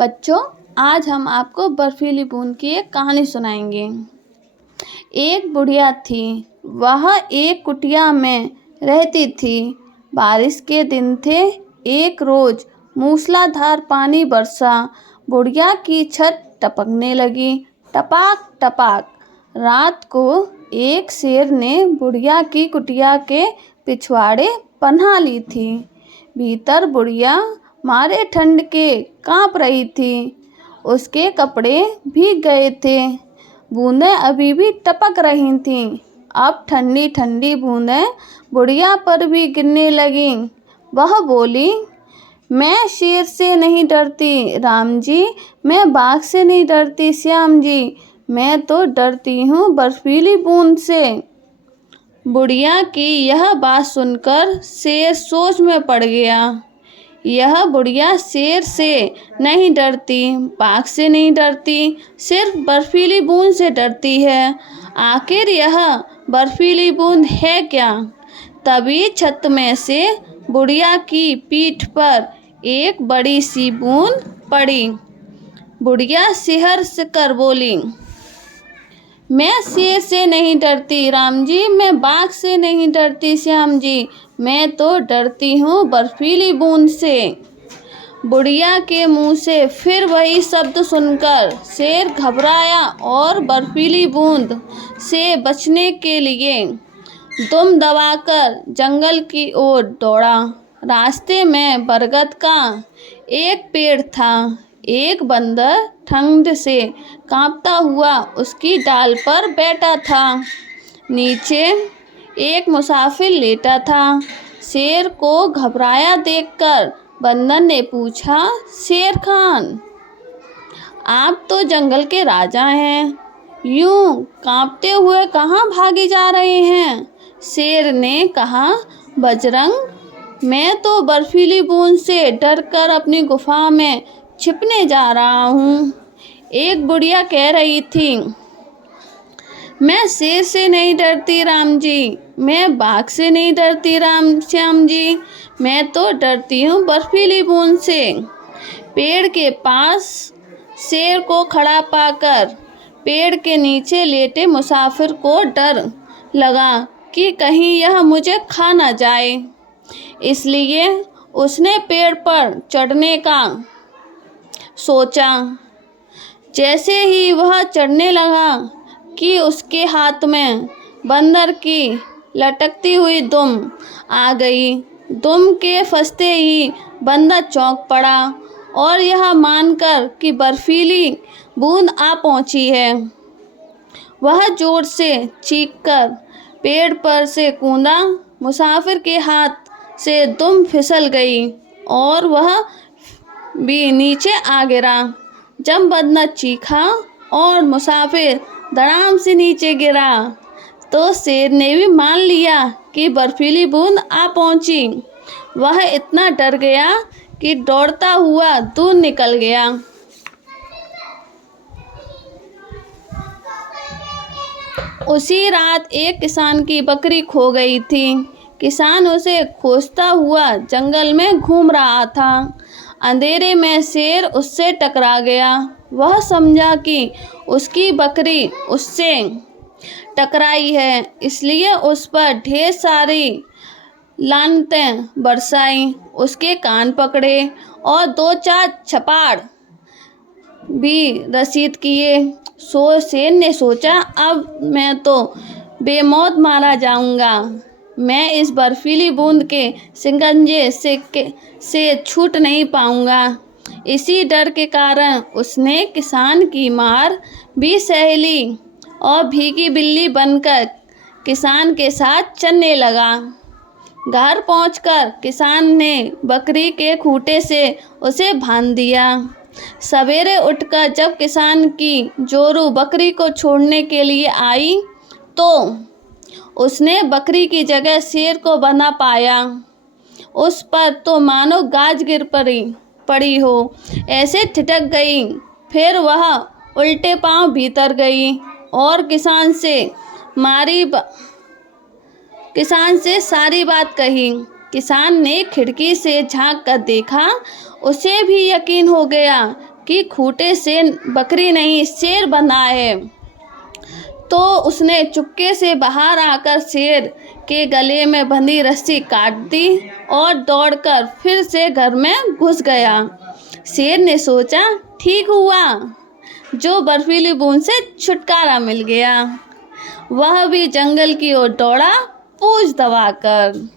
बच्चों, आज हम आपको बर्फीली बूंद की एक कहानी सुनाएंगे। एक बुढ़िया थी। वह एक कुटिया में रहती थी। बारिश के दिन थे। एक रोज मूसलाधार पानी बरसा। बुढ़िया की छत टपकने लगी, टपाक टपाक। रात को एक शेर ने बुढ़िया की कुटिया के पिछवाड़े पनाह ली थी। भीतर बुढ़िया मारे ठंड के कांप रही थी। उसके कपड़े भीग गए थे। बूंदें अभी भी टपक रही थीं। अब ठंडी ठंडी बूंदें बुढ़िया पर भी गिरने लगीं। वह बोली, मैं शेर से नहीं डरती राम जी, मैं बाघ से नहीं डरती श्याम जी, मैं तो डरती हूँ बर्फीली बूंद से। बुढ़िया की यह बात सुनकर शेर सोच में पड़ गया। यह बुढ़िया शेर से नहीं डरती, बाघ से नहीं डरती, सिर्फ बर्फीली बूंद से डरती है। आखिर यह बर्फीली बूंद है क्या? तभी छत में से बुढ़िया की पीठ पर एक बड़ी सी बूंद पड़ी। बुढ़िया सिहर कर बोली, मैं शेर से नहीं डरती राम जी, मैं बाघ से नहीं डरती श्याम जी, मैं तो डरती हूँ बर्फीली बूंद से। बुढ़िया के मुंह से फिर वही शब्द सुनकर शेर घबराया और बर्फीली बूंद से बचने के लिए दुम दबाकर जंगल की ओर दौड़ा। रास्ते में बरगद का एक पेड़ था। एक बंदर ठंड से कांपता हुआ उसकी डाल पर बैठा था। नीचे एक मुसाफिर लेटा था। शेर को घबराया देखकर बंदर ने पूछा, शेर खान, आप तो जंगल के राजा हैं, यूं कांपते हुए कहाँ भागे जा रहे हैं? शेर ने कहा, बजरंग, मैं तो बर्फीली बूंद से डरकर अपनी गुफा में छिपने जा रहा हूँ। एक बुढ़िया कह रही थी, मैं शेर से नहीं डरती राम जी, मैं बाघ से नहीं डरती श्याम जी, मैं तो डरती हूँ बर्फीली बूंद से। पेड़ के पास शेर को खड़ा पाकर पेड़ के नीचे लेटे मुसाफिर को डर लगा कि कहीं यह मुझे खा न जाए। इसलिए उसने पेड़ पर चढ़ने का सोचा। जैसे ही वह चढ़ने लगा कि उसके हाथ में बंदर की लटकती हुई दुम आ गई। दुम के फंसते ही बंदर चौंक पड़ा और यह मानकर कि बर्फीली बूंद आ पहुंची है, वह जोर से चीखकर पेड़ पर से कूदा। मुसाफिर के हाथ से दुम फिसल गई और वह भी नीचे आ गिरा। जब बंदर चीखा और मुसाफिर धड़ाम से नीचे गिरा तो शेर ने भी मान लिया कि बर्फीली बूंद आ पहुंची। वह इतना डर गया कि दौड़ता हुआ दूर निकल गया। उसी रात एक किसान की बकरी खो गई थी। किसान उसे खोजता हुआ जंगल में घूम रहा था। अंधेरे में शेर उससे टकरा गया। वह समझा कि उसकी बकरी उससे टकराई है, इसलिए उस पर ढेर सारी लानतें बरसाई, उसके कान पकड़े और 2-4 छपाड़ भी रसीद किए। शेर ने सोचा, अब मैं तो बेमौत मारा जाऊंगा, मैं इस बर्फीली बूंद के शिकंजे से छूट नहीं पाऊंगा। इसी डर के कारण उसने किसान की मार भी सह ली और भीगी बिल्ली बनकर किसान के साथ चलने लगा। घर पहुंचकर किसान ने बकरी के खूंटे से उसे बांध दिया। सवेरे उठकर जब किसान की जोरू बकरी को छोड़ने के लिए आई तो उसने बकरी की जगह शेर को बंधा पाया। उस पर तो मानो गाज गिर पड़ी हो, ऐसे ठिठक गई। फिर वह उल्टे पांव भीतर गई और किसान से सारी बात कही। किसान ने खिड़की से झांक कर देखा। उसे भी यकीन हो गया कि खूंटे से बकरी नहीं शेर बंधा है। तो उसने चुपके से बाहर आकर शेर के गले में बंधी रस्सी काट दी और दौड़कर फिर से घर में घुस गया। शेर ने सोचा, ठीक हुआ जो बर्फीली बूंद से छुटकारा मिल गया। वह भी जंगल की ओर दौड़ा, पूंछ दबाकर।